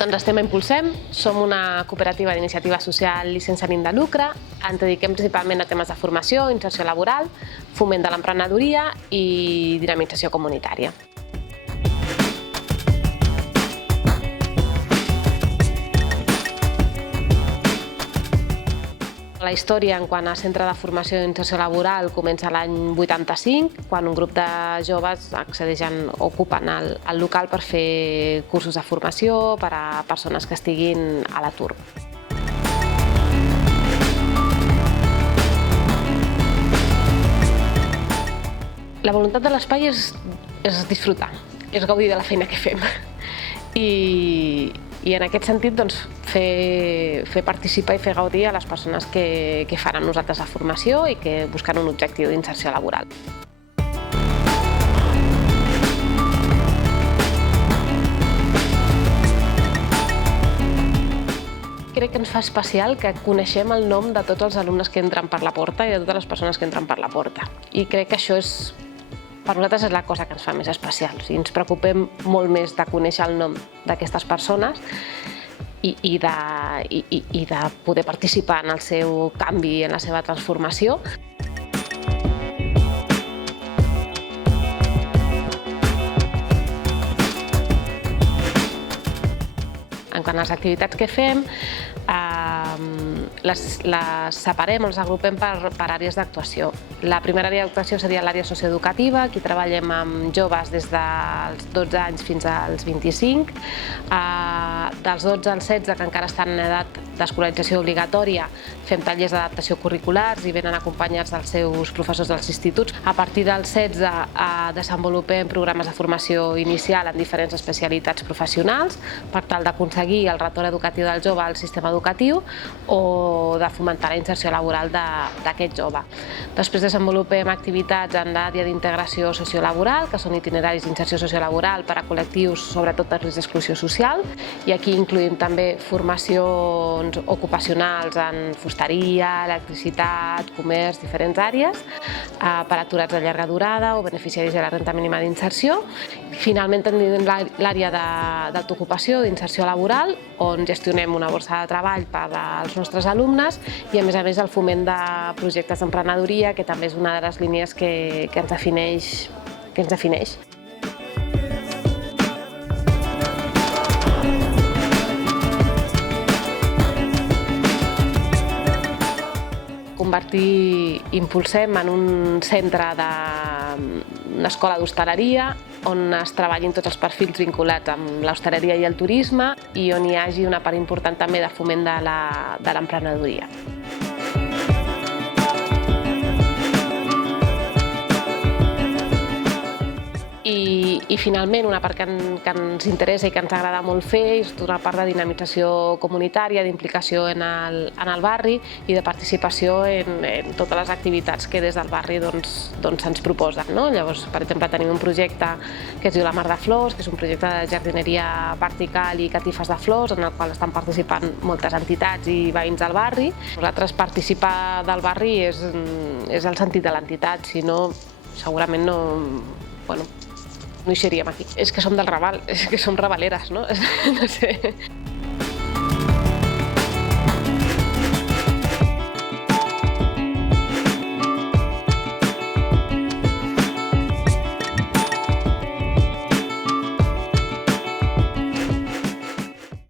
Doncs estem a Impulsem, som una cooperativa d'iniciativa social i sense ànim de lucre. Ens dediquem principalment a temes de formació, inserció laboral, foment de l'emprenedoria i dinamització comunitària. La història en quant a centre de formació i inserció laboral comença l'any 85, quan un grup de joves ocupen el local per fer cursos de formació per a persones que estiguin a l'atur. La voluntat de l'espai és disfrutar, és gaudir de la feina que fem. I en aquest sentit fer participar i fer gaudir a les persones que fan amb nosaltres la formació i que busquen un objectiu d'inserció laboral. Crec que ens fa especial que coneixem el nom de tots els alumnes que entren per la porta i de totes les persones que entren per la porta. I crec que això per nosaltres és la cosa que ens fa més especial. Ens preocupem molt més de conèixer el nom d'aquestes persones i de poder participar en el seu canvi i en la seva transformació. En quant a les activitats que fem, les separem o les agrupem per àrees d'actuació. La primera àrea d'actuació seria l'àrea socioeducativa. Aquí treballem amb joves des dels 12 anys fins als 25. Dels 12 als 16, que encara estan en edat d'escolarització obligatòria, fem tallers d'adaptació curriculars i venen acompanyats dels seus professors dels instituts. A partir dels 16 desenvolupem programes de formació inicial en diferents especialitats professionals per tal d'aconseguir el retorn educatiu del jove al sistema educatiu o de fomentar la inserció laboral d'aquest jove. Després desenvolupem activitats en l'àrea d'integració sociolaboral, que són itineraris d'inserció sociolaboral per a col·lectius, sobretot en risc d'exclusió social, i aquí incluïm també formacions ocupacionals en fusteria, electricitat, comerç, diferents àrees, per a aturats de llarga durada o beneficiaris de la renda mínima d'inserció. Finalment tenim l'àrea d'autoocupació, d'inserció laboral, on gestionem una borsa de treball per als nostres alumnes i, a més, el foment de projectes d'emprenedoria, que també és una de les línies que ens defineix. Convertir Impulsem en un centre d'una escola d'hostaleria on es treballin tots els perfils vinculats amb l'hostaleria i el turisme i on hi hagi una part important també de foment de l'emprenedoria. I finalment, una part que ens interessa i que ens agrada molt fer és tota una part de dinamització comunitària, d'implicació en el barri i de participació en totes les activitats que des del barri se'ns proposen. Llavors, per exemple, tenim un projecte que es diu La Mar de Flors, que és un projecte de jardineria vertical i catifes de flors, en el qual estan participant moltes entitats i veïns del barri. Nosaltres, participar del barri és el sentit de l'entitat, si no, segurament no hi seríem aquí. És que som del Raval, és que som ravaleres, no? No sé.